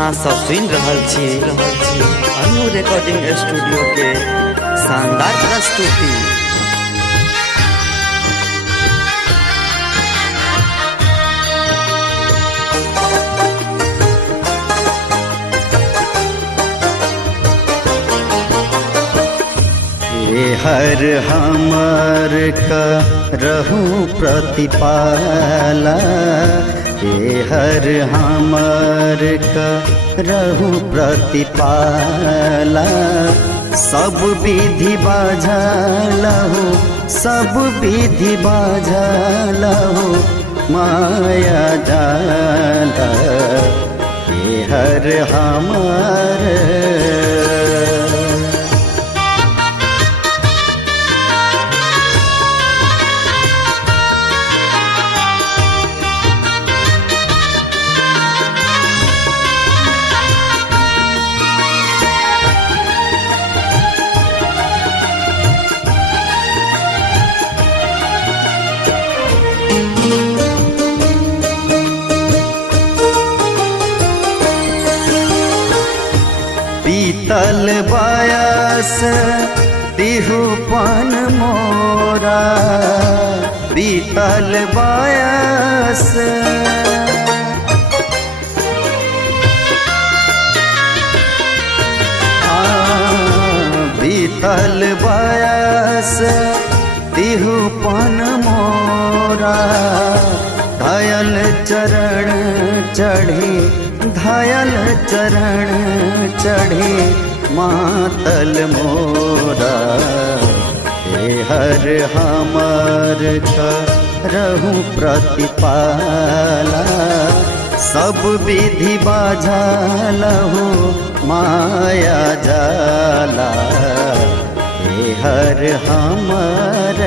अहाँ सब सुन रहल छी अनु रिकॉर्डिंग स्टूडियो के शानदार प्रस्तुति। हर हमर का रहू प्रतिपाला, हर हमर का रहू प्रतिपाला। सब विधि बाझलहु, सब विधि बाझलहु माया जाला। हर हमर बीतल बयस तिहुपन मोरा, बीतल बयस बीतल बयस तिहुपन मोरा। घायल चरण चढ़ी, घायल चरण चढ़ी मातल मोरा। हर हमर का रहू प्रतिपाला, सब विधि बाझलहु माया जाला। हर हमर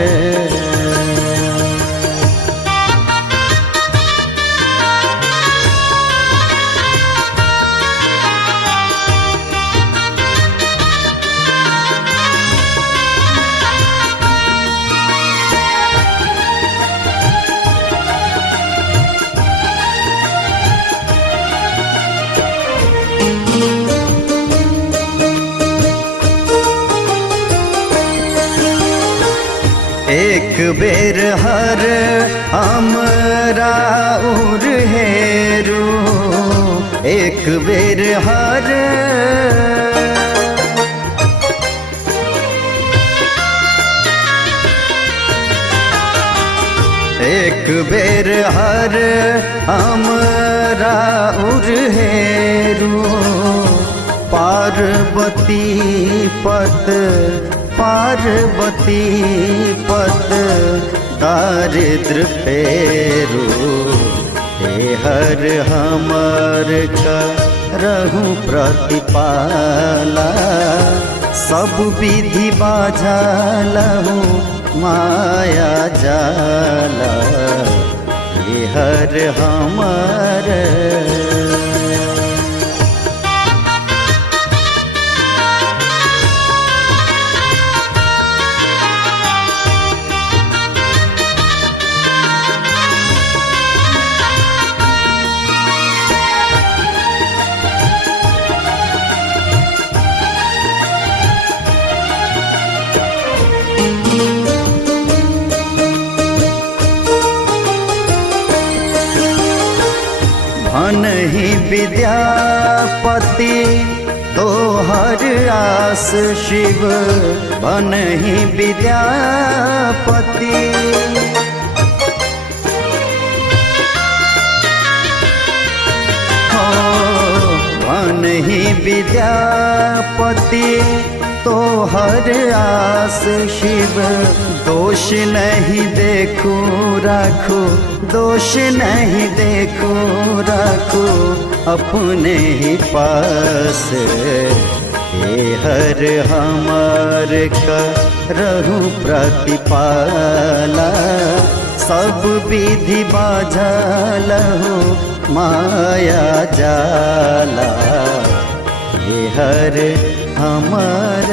एक बेर हर हमरा उर हेरू, एक बेर हर एक बेर हर हमरा उर हेरू। पार्वती पत, पार्वती पत दारिद्र फेरू। हर हमर का रहू प्रतिपाला, सब विधि बाझलहु माया जाला। हर हमर नहीं विद्यापति तोहर आस शिव, बनहि विद्यापति। हो बनहि विद्यापति तोहर आस शिव। दोष नहीं देखो राखो, दोष नहीं देखो राखो अपने ही पास। हर हमर का रहू प्रतिपाला, सब विधि बाझलहु माया जाला। हर हमर